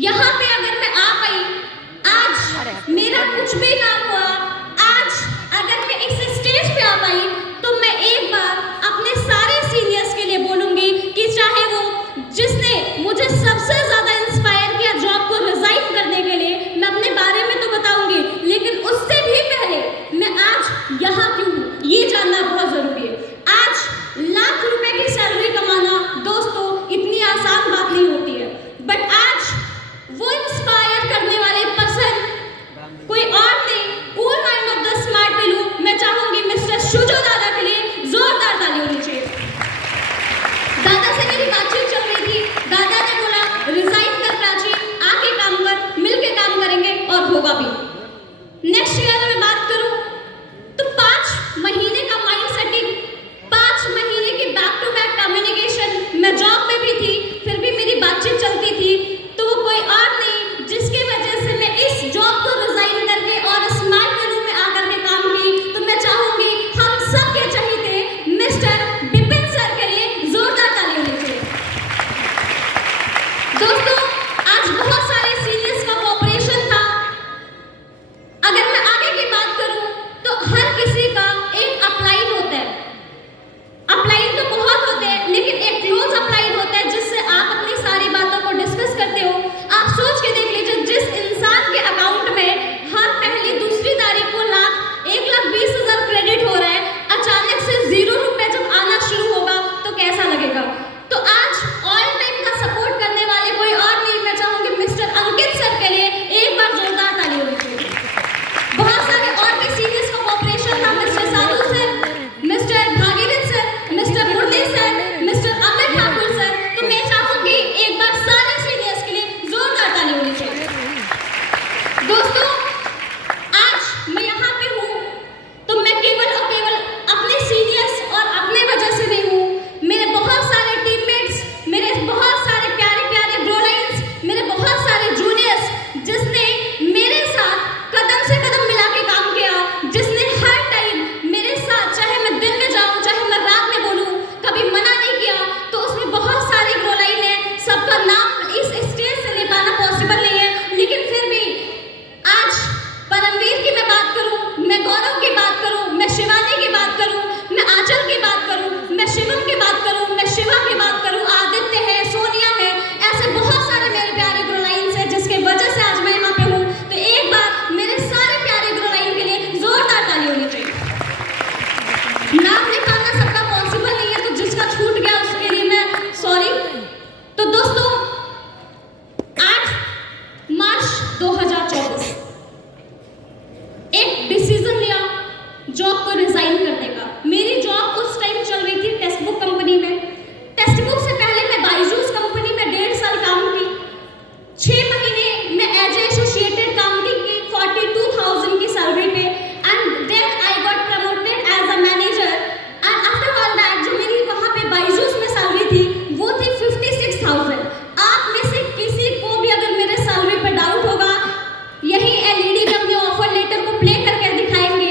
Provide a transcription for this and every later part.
यहाँ पे अगर मैं आ पाई, आज मेरा कुछ भी ना हुआ, आज अगर मैं इस स्टेज पे आ पाई, तो मैं एक बार अपने सारे सीनियर्स के लिए बोलूंगी कि चाहे वो जिसने मुझे सबसे ज्यादा इंस्पायर किया जॉब को रिजाइन करने के लिए, मैं अपने बारे में तो बताऊंगी, लेकिन उससे भी पहले मैं आज यहाँ क्यों हूँ ये जानना बहुत जरूरी है। आज लाख रुपए की सैलरी कमाना दोस्तों इतनी आसान बात नहीं होती है, बट आज वो इंस्पायर करने वाले पर्सन कोई और नहीं, cool mind of the smart Velu, मैं चाहूंगी मिस्टर शुजो दादा के लिए जोरदार ताली होनी चाहिए। दादा से मेरी बातचीत चल रही थी, दादा ने बोला रिजाइन कर प्राची, आके काम कर, मिलके काम करेंगे और होगा भी। नेक्स्ट ईयर में बात करूं तो 5 महीने का माइंड सेटिंग, 5 महीने की बैक टू बैक कम्युनिकेशन, मैं जॉब में भी थी फिर भी मेरी बातचीत चलती थी, तो वो कोई और नहीं जिसकी वजह से मैं इस जॉब को रिजाइन करके और स्मार्ट वेलू में आकर के काम की, तो मैं चाहूंगी हम सबके चहेते मिस्टर बिपिन सर के लिए जोरदार ताली होनी चाहिए। दोस्तों आज बहुत सारे सीनियर्स का कोऑपरेशन था। अगर मैं आगे की बात करूं तो हर किसी का एक अपलाइन होता है, अपलाइन तो बहुत होते हैं लेकिन एक क्लोज अपलाइन होता है जिससे आप अपनी सारी बातों को डिस्कस करते हो। आप सोच के देख लीजिए, जिस इंसान के अकाउंट में हर पहली दूसरी तारीख को 1,20,000 क्रेडिट हो रहा है, अचानक से 0 रुपए जब आना शुरू होगा तो कैसा लगेगा। तो आज ऑल टाइम का सपोर्ट करने वाले कोई और नहीं, मैं चाहूंगी मिस्टर अंकित सर के लिए एक बार जोरदार ताली होनी चाहिए। बहुत सारे और भी सीनियर्स का कोऑपरेशन था, mister Sadhu sir, mister Bhagirath sir, mister Murli sir, mister Amit Thakur sir, तो मैं चाहूंगी एक बार सारे सीनियर्स के लिए जोरदार ताली होनी चाहिए। दोस्तों आज मैं यहाँ पे हूँ तो मैं केवल और केवल अपने सीनियर्स और अपने वजह से नहीं हूँ, मेरे बहुत सारे टीममेट्स, मेरे बहुत सारे प्यारे प्यारे ब्रोलाइंस, मेरे बहुत सारे जूनियर्स जिसने मेरे साथ कदम से कदम मिला के काम किया, जिसने हर टाइम मेरे साथ, चाहे मैं दिन में जाऊं चाहे मैं रात में बोलूं, कभी मना नहीं किया। तो उसमें बहुत सारी ब्रोलाइन है, सबका नाम इस स्टेज से ले पाना पॉसिबल नहीं है, लेकिन फिर भी आज परमवीर की मैं बात करूं, मैं गौरव की बात करूं, मैं शिवानी की बात करूं, मैं आंचल की बात करूं, मैं शिवम की बात करूं, मैं शिवा की बात करूं, आदित्य है, सोनिया है, ऐसे बहुत सारे मेरे प्यारे ग्रोलाइंस हैं जिसके वजह से आज मैं यहाँ पे हूँ। तो एक बार मेरे सारे प्यारे ग्रोलाइन के लिए जोरदार ताली होनी चाहिए। नाम निकालना सबका पॉसिबल नहीं है, तो जिसका छूट गया उसके लिए मैं सॉरी। तो दोस्तों 8 मार्च 2024 एक डिसीजन लिया जॉब को रिजाइन करने का। मेरी जॉब उस टाइम चल रही थी टेक्स्ट बुक कंपनी में। टेक्स्ट बुक से पहले मैं बायजूस कंपनी में 1.5 साल काम की, 6 महीने मैं एज ए एसोसिएटेड काम की 42,000 की सैलरी पे, and then I got promoted as a manager. And after all that जो मेरी वहाँ पे बायजूस में सैलरी थी वो थी 56,000। आप में से किसी को भी अगर मेरे सैलरी पे डाउट होगा, यही एलईडी में अपने ऑफर लेटर को प्ले करके दिखाएंगे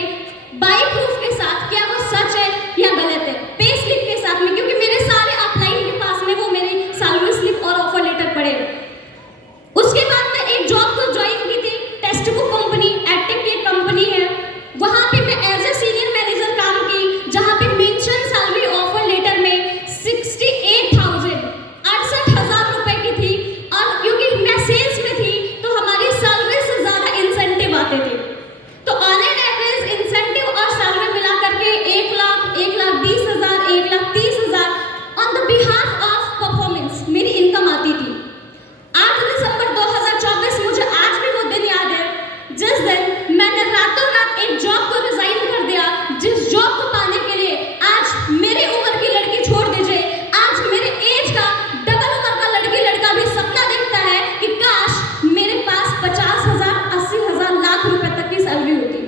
बाई प्रूफ के साथ, क्या वो सच है या गलत है, पे स्लिप के साथ में, क्योंकि मेरे सारे अपलाइन के पास में वो मेरी सैलरी स्लिप और ऑफर लेटर पड़े। उसके बाद मैं एक जॉब को ज्वाइन की थी, टेक्स्ट बुक कंपनी, एडटेक की एक कंपनी है, वहां पे मैं एज ए सीनियर मैनेजर काम की, जहां पे मेंशन सैलरी ऑफर लेटर में 68,000 रुपए की थी, और क्योंकि मैं सेल्स में थी तो हमारी सैलरी से ज्यादा इंसेंटिव आते थे, तो ऑन एन एवरेज इंसेंटिव और सैलरी मिला करके 1 lakh, 1,20,000, 1,30,000 on the behalf of performance मेरी इनकम आती थी। 8 दिसंबर 2024 मुझे आज भी वो दिन याद है जिस दिन मैंने रातों रात एक जॉब को रिजाइन कर दिया, जिस जॉब को पाने के लिए आज मेरी उम्र की लड़की छोड़ दीजिए, आज मेरे एज का डबल उम्र का लड़की लड़का भी सपना देखता है कि काश मेरे पास 50,000, 80,000, लाख रुपए तक की सैलरी होती।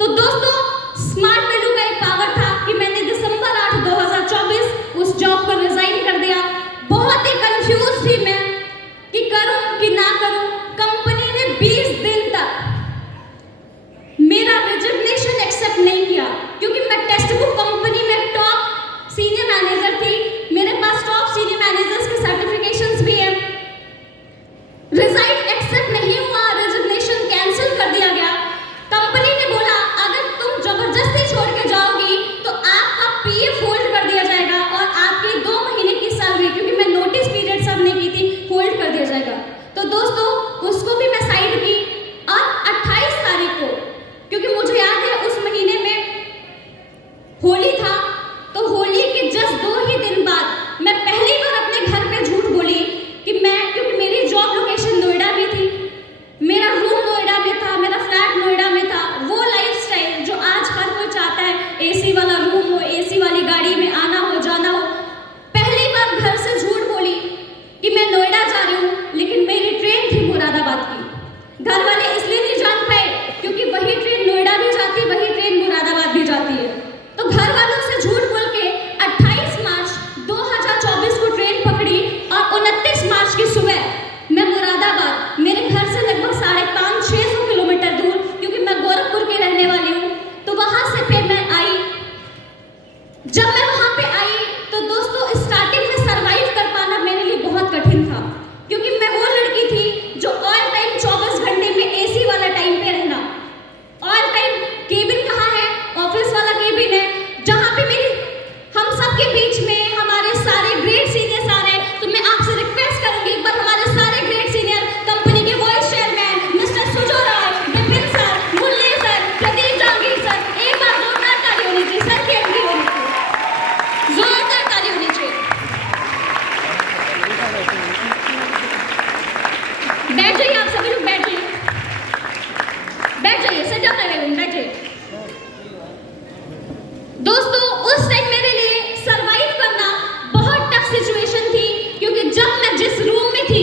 तो दोस्तों स्मार्ट वैल्यू का एक पावर था कि मैंने दिसंबर 8, 2024 उस जॉब को रिजाइन कर दिया। बहुत ही कंफ्यूज थी मैं कि करूं कि ना करूं। कंपनी ने 20 दिन तक मेरा रेजिग्नेशन एक्सेप्ट नहीं किया, क्योंकि मैं टेक्स्ट बुक कंपनी में टॉप सीनियर मैनेजर थी, मेरे पास टॉप सीनियर मैनेजर्स के सर्टिफिकेशंस भी हैं। रिजाइन जाएगा। तो दोस्तों उसको भी मैं साइड की और 28 तारीख को, क्योंकि मुझे याद है उस महीने में होली था, तो होली के जस्ट 2 ही दिन बाद मैं पहली बार अपने घर पे झूठ बोली कि मैं, क्योंकि मेरी जॉब लोकेशन नोएडा में थी, मेरा रूम नोएडा में था, मेरा फ्लैट नोएडा में था, वो लाइफस्टाइल जो आज हर कोई चाहता है, एसी वाला रूम हो, एसी वाली गाड़ी में आना हो जाना हो। पहली बार घर से झूठ बोली कि मैं नोएडा जा रही हूँ, लेकिन मेरी ट्रेन थी मुरादाबाद की। घर वाले इसलिए नहीं जान पाए क्योंकि वही ट्रेन नोएडा भी जाती, वही ट्रेन मुरादाबाद भी जाती है। तो घर वालों से झूठ बोल के 28 मार्च 2024 को ट्रेन पकड़ी और 29 मार्च की सुबह मैं मुरादाबाद, मेरे घर से लगभग 550-600 किलोमीटर दूर, क्योंकि मैं गोरखपुर की रहने वाली हूँ, तो वहां से फिर मैं आई। जब मैं वहां पे आई तो दोस्तों स्टार्टिंग में सरवाइव कर पाना मेरे लिए बहुत कठिन था, क्योंकि मैं वो लड़की थी जो ऑल टाइम 24 घंटे में एसी वाला टाइम पे रहना। ऑल टाइम केबिन कहाँ है? ऑफिस वाला केबिन है, जहाँ पे मेरी हम सबके बीच में हमारे सारे ग्रेट सीनियर्स आ रहे हैं। तो मैं आपसे रिक्वेस्ट करूंगी, एक बार हमारे सारे ग्रेट सीनियर कंपनी के vice chairman mister Sujo Rai, Vipin sir, Mulle sir, Pradeep Jahangir sir, एक बार जोरदार ताली होनी चाहिए, सर की एंट्री होनी चाहिए, जोरदार ताली होनी चाहिए। बैठ जाइए आप सभी लोग, बैठ जाइए, बैठ जाइए, सर जब लगेगा बैठ जाइए। दोस्तों उस टाइम मेरे लिए सरवाइव करना बहुत टफ सिचुएशन थी, क्योंकि जब मैं जिस रूम में थी,